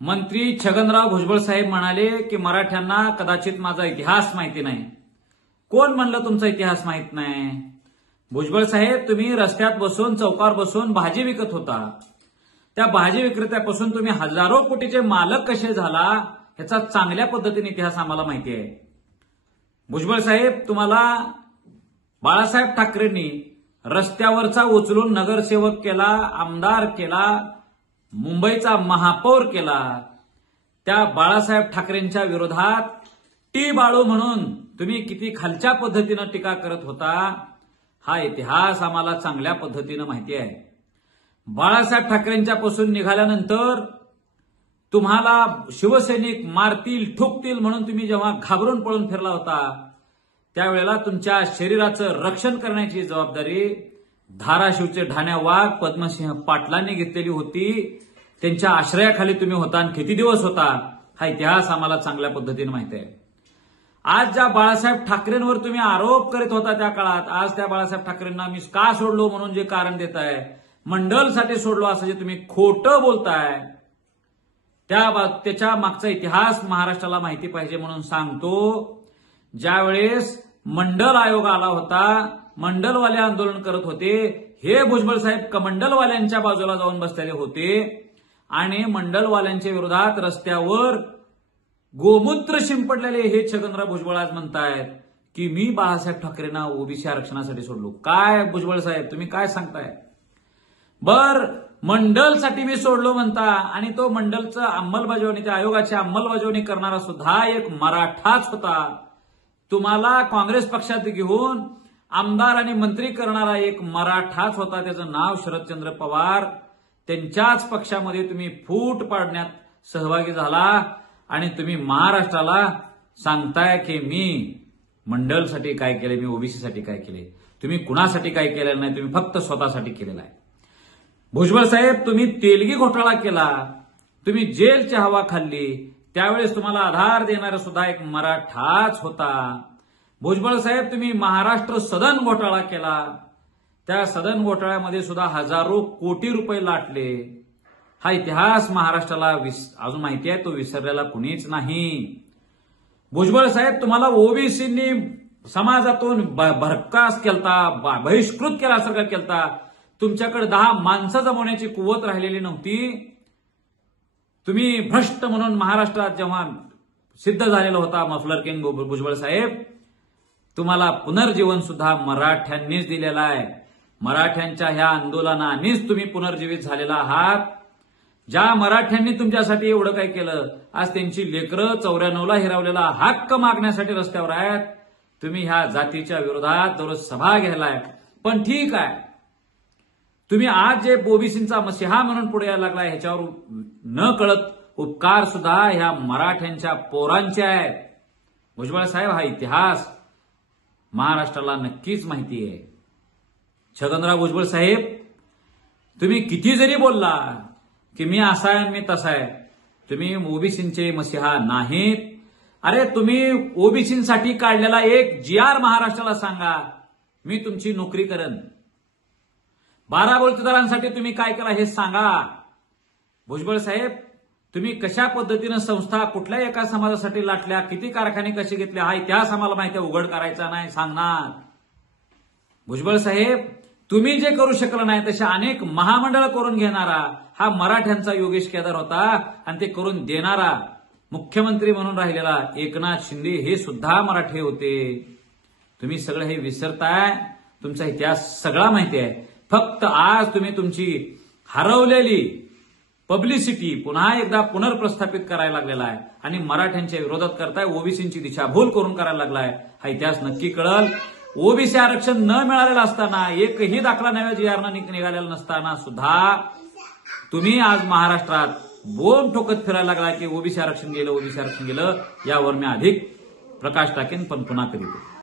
मंत्री छगनराव भुजबळ साहेब म्हणाले की मराठ्यांना कदाचित माझा इतिहास माहिती नाही. कोण म्हणलं तुमचा इतिहास माहित नाही? भुजबळ साहेब, तुम्ही रस्त्यात बसून चौकावर बसून भाजी विकत होता. त्या भाजी विक्रेत्यापासून तुम्ही हजारो कोटीचे मालक कसे झाला याचा चांगल्या पद्धतीने इतिहास आम्हाला माहिती आहे. भुजबळ साहेब, तुम्हाला बाळासाहेब ठाकरेंनी रस्त्यावरचा उचलून नगरसेवक केला, आमदार केला, मुंबईचा महापौर केला. त्या बाळासाहेब ठाकरेंच्या विरोधात टी बाळू म्हणून तुम्ही किती खालच्या पद्धतीनं टीका करत होता हा इतिहास आम्हाला चांगल्या पद्धतीनं माहिती आहे. बाळासाहेब ठाकरेंच्या पासून निघाल्यानंतर तुम्हाला शिवसैनिक मारतील, ठोकतील म्हणून तुम्ही जेव्हा घाबरून पळून फिरला होता त्यावेळेला तुमच्या शरीराचं रक्षण करण्याची जबाबदारी धाराशिवचे ढाण्या वाघ पद्मसिंह पाटलांनी घेतलेली होती. त्यांच्या आश्रयाखाली तुम्ही होता आणि किती दिवस होता हा इतिहास आम्हाला चांगल्या पद्धतीने माहिती आहे. आज ज्या बाळासाहेब ठाकरेंवर तुम्ही आरोप करीत होता त्या काळात, आज त्या बाळासाहेब ठाकरेंना मी का सोडलो म्हणून जे कारण देताय, मंडलसाठी सोडलो असं जे तुम्ही खोटं बोलताय, त्याच्या मागचा इतिहास महाराष्ट्राला माहिती पाहिजे म्हणून सांगतो. ज्यावेळेस मंडल आयोग आला होता, मंडलवाले आंदोलन करत होते, हे भुजबळ साहेब कमंडलवाल्यांच्या बाजूला जाऊन बसलेले होते आणि मंडलवाल्यांच्या विरोधात रस्त्यावर गोमूत्र शिंपडलेले हे छगनराव भुजबळ आज म्हणतायत की मी बाळासाहेब ठाकरेंना ओबीसी आरक्षणासाठी सोडलो. काय भुजबळ साहेब, तुम्ही काय सांगताय? बर, मंडलसाठी मी सोडलो म्हणता आणि तो मंडलचं अंमलबजावणी, त्या आयोगाची अंमलबजावणी करणारा सुद्धा एक मराठाच होता. तुम्हाला काँग्रेस पक्षात घेऊन आमदार आणि मंत्री करणारा एक मराठाच होता, त्याचं नाव शरदचंद्र पवार. त्यांच्याच पक्षामध्ये तुम्ही फूट पाडण्यात सहभागी झाला आणि तुम्ही महाराष्ट्राला सांगताय की मी मंडलसाठी काय केले, मी ओबीसीसाठी काय केले. तुम्ही कुणासाठी काय केलेलं नाही, तुम्ही फक्त स्वतःसाठी केलेलं आहे. भुजबळ साहेब, तुम्ही तेलगी घोटाळा केला, तुम्ही जेलची हवा खाल्ली, त्यावेळेस तुम्हाला आधार देणारा सुद्धा एक मराठाच होता. भुजबळ साहेब, तुम्ही महाराष्ट्र सदन घोटाळा केला, त्या सदन घोटाळ्यामध्ये सुद्धा हजारो कोटी रुपये लाटले. हा इतिहास महाराष्ट्राला अजून माहिती आहे, तो विसरलेला कुणीच नाही. भुजबळ साहेब, तुम्हाला ओबीसींनी समाजातून बरखास्त केलता, बहिष्कृत केल्यासारखा केलता. तुमच्याकडे 10 माणसं जमवण्याची कुवत राहिलेली नव्हती. तुम्ही भ्रष्ट म्हणून महाराष्ट्रात जेव्हा सिद्ध झालेला होता मफलर किंग भुजबळ साहेब, तुम्हाला पुनर्जीवन सुद्धा मराठ्यांनीच दिलेला आहे. मराठ्यांच्या ह्या आंदोलनानेच तुम्ही पुनर्जीवित झालेला आहात. ज्या मराठ्यांनी तुमच्यासाठी एवढं काय केलं, आज त्यांची लेकरं 94ला हिरावलेला हक्क मागण्यासाठी रस्त्यावर आहेत. तुम्ही ह्या जातीच्या विरोधात दररोज सभा घ्यायलाय. पण ठीक आहे, तुम्ही आज जे ओबीसींचा मसिहा म्हणून पुढे यायला लागलाय ह्याच्यावर न कळत उपकार सुद्धा ह्या मराठ्यांच्या पोरांचे आहेत. भुजबळ साहेब, हा इतिहास महाराष्ट्राला नक्कीच माहिती आहे. छगनराव भुजबळ साहेब, तुम्ही किती जरी बोलला की मी असा आहे मी तसा आहे, तुम्ही ओबीसींचे मसिहा नाहीत. अरे, तुम्ही ओबीसींसाठी काढलेला एक GR महाराष्ट्राला सांगा, मी तुमची नोकरी करेन. 12 बलुतेदारांसाठी तुम्ही काय केला हे सांगा. भुजबळ साहेब, तुम्ही कशा पद्धतीनं संस्था कुठल्या एका समाजासाठी लाटल्या, किती कारखाने कसे घेतले हा इतिहास आम्हाला माहिती आहे. उघड करायचा नाही, सांगणार. भुजबळ साहेब, तुम्ही जे करू शकला नाही तसे अनेक महामंडळ करून घेणारा हा मराठ्यांचा योगेश केदार होता आणि ते करून देणारा मुख्यमंत्री म्हणून राहिलेला एकनाथ शिंदे हे सुद्धा मराठे होते. तुम्ही सगळं हे विसरताय. तुमचा इतिहास सगळा माहिती आहे. फक्त आज तुम्ही तुमची हरवलेली पब्लिसिटी पुन्हा एकदा पुनर्प्रस्थापित करायला लागलेला आहे आणि मराठ्यांच्या विरोधात करताय, ओबीसींची दिशाभूल करून करायला लागलाय. हा इतिहास नक्की कळल. ओबीसी आरक्षण न मिळालेलं असताना, एकही दाखला नव्या GR निघालेला नसताना सुद्धा तुम्ही आज महाराष्ट्रात बोंब ठोकत फिरायला लागला की ओबीसी आरक्षण गेलं, ओबीसी आरक्षण गेलं. यावर मी अधिक प्रकाश टाकेन, पण पुन्हा करीत.